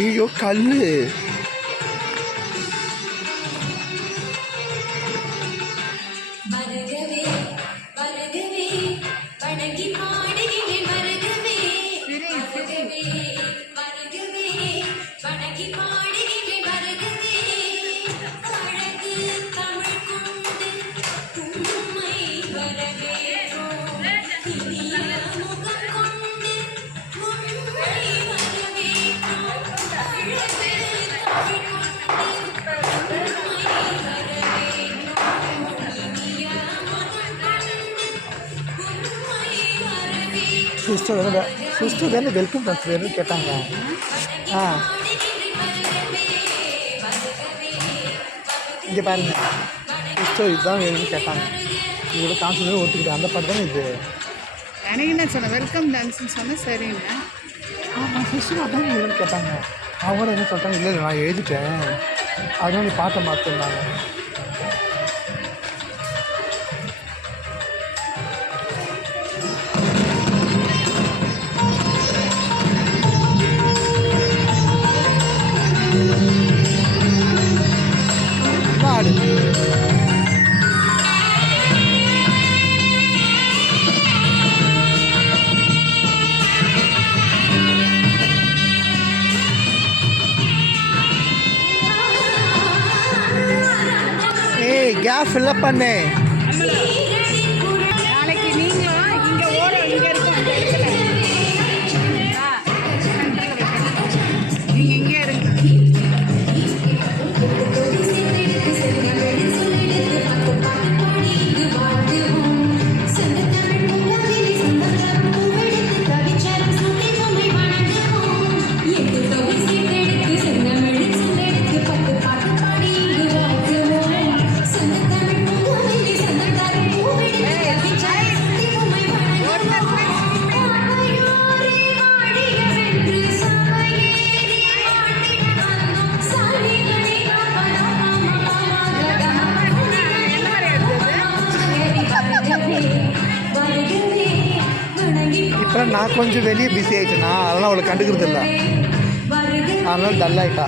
ஐயோ கல்லு. சிஸ்டர் தானே வெல்கம் ட்ரான்ஸ்ஃபர்னு கேட்டாங்க. இங்கே பாருங்க சிஸ்டர் இதுதான் வேணும்னு கேட்டாங்க. இதோட கான்செப்ட் ஒத்துக்கிட்டேன். அந்த பாட்டு தானே இது. எனக்கு என்ன சொன்னேன், வெல்கம் டான்ஸ்ன்னு சொன்னேன். சரிங்க. சிஸ்டர் அதான் வேணும்னு கேட்டாங்க. அவங்க என்ன சொல்லிட்டாங்க, இல்லை நான் எழுதிட்டேன் அதனால நீ பாட்டை மாற்றிருந்தாங்க. கேஸ் ஃபில்லப் பண்ணு. நாளைக்கு நீங்களும் இங்கே ஓரம் இங்கே இருக்கும் அந்த இடத்துல நீங்கள் இங்கே இருங்க. இப்போ நான் கொஞ்சம் வெளியே பிஸி ஆகிட்டேன்னா அதெல்லாம் அவளை கண்டுக்கிறது இல்லை. அதனால டல் ஆகிட்டா.